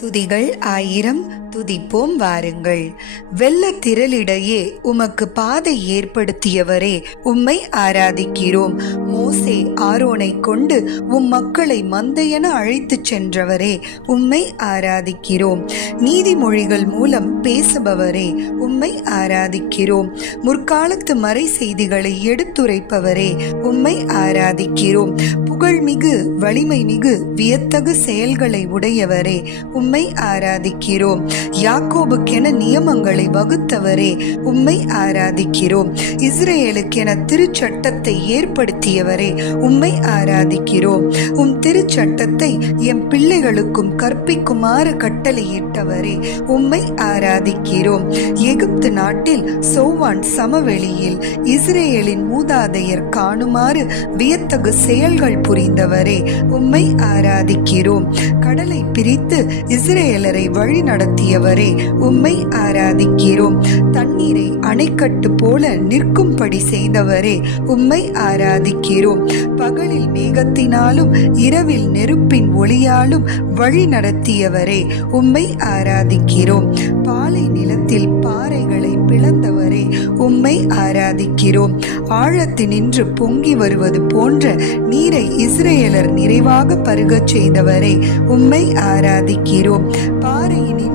துதிகள் ஆயிரம் துதிப்போம் வாருங்கள். வெள்ள திரளிடையே உமக்கு பாதை ஏற்படுத்தியவரே உம்மை ஆராதிக்கிறோம். மோசே ஆரோனை கொண்டு உம் மக்களை மந்தையென அழைத்துச் சென்றவரே உம்மை ஆராதிக்கிறோம். நீதிமொழிகள் மூலம் பேசுபவரே உம்மை ஆராதிக்கிறோம். முற்காலத்து மறை செய்திகளை எடுத்துரைப்பவரே உம்மை ஆராதிக்கிறோம். புகழ்மிகு வலிமை மிகு வியத்தகு செயல்களை உடையவரே உம்மை ஆராதிக்கிறோம். யாக்கோபுக்கென நியமங்களை வகுத்தவரே உம்மை ஆராதிக்கிறோம். இஸ்ரேலுக்கென திருச்சட்டத்தை ஏற்படுத்தியவரே உம்மை ஆராதிக்கிறோம். உம் திருச்சட்டத்தை என் பிள்ளைகளுக்கும் கற்பிக்குமாறு கட்டளையிட்டவரே உம்மை ஆராதிக்கிறோம். எகிப்து நாட்டில் சோவான் சமவெளியில் இஸ்ரேலின் மூதாதையர் காணுமாறு வியத்தகு செயல்கள் புரிந்தவரே உம்மை ஆராதிக்கிறோம். கடலை பிரித்து இஸ்ரேலரை வழி நடத்திய ஆண்டவரே உம்மை ஆராதிக்கிறோம். தண்ணீரை அணைக்கட்டு போல நிற்கும்படி செய்தவரே உம்மை ஆராதிக்கிறோம். பகலில் மேகத்தினாலும் இரவில் நெருப்பின் ஒளியாலும் வழி நடத்தியவரே உம்மை ஆராதிக்கிறோம். பாலை நிலத்தில் பாறைகளை பிளந்தவரே உம்மை ஆராதிக்கிறோம். ஆழத்தினின்று பொங்கி வருவது போன்ற நீரை இஸ்ரேலர் நிறைவாக பருகச் செய்தவரே உம்மை ஆராதிக்கிறோம். பாறையினின்று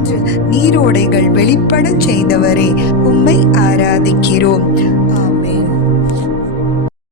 நீரோடைகள் வெளிப்படச் செய்தவரே. உம்மை ஆராதிக்கிறோம்.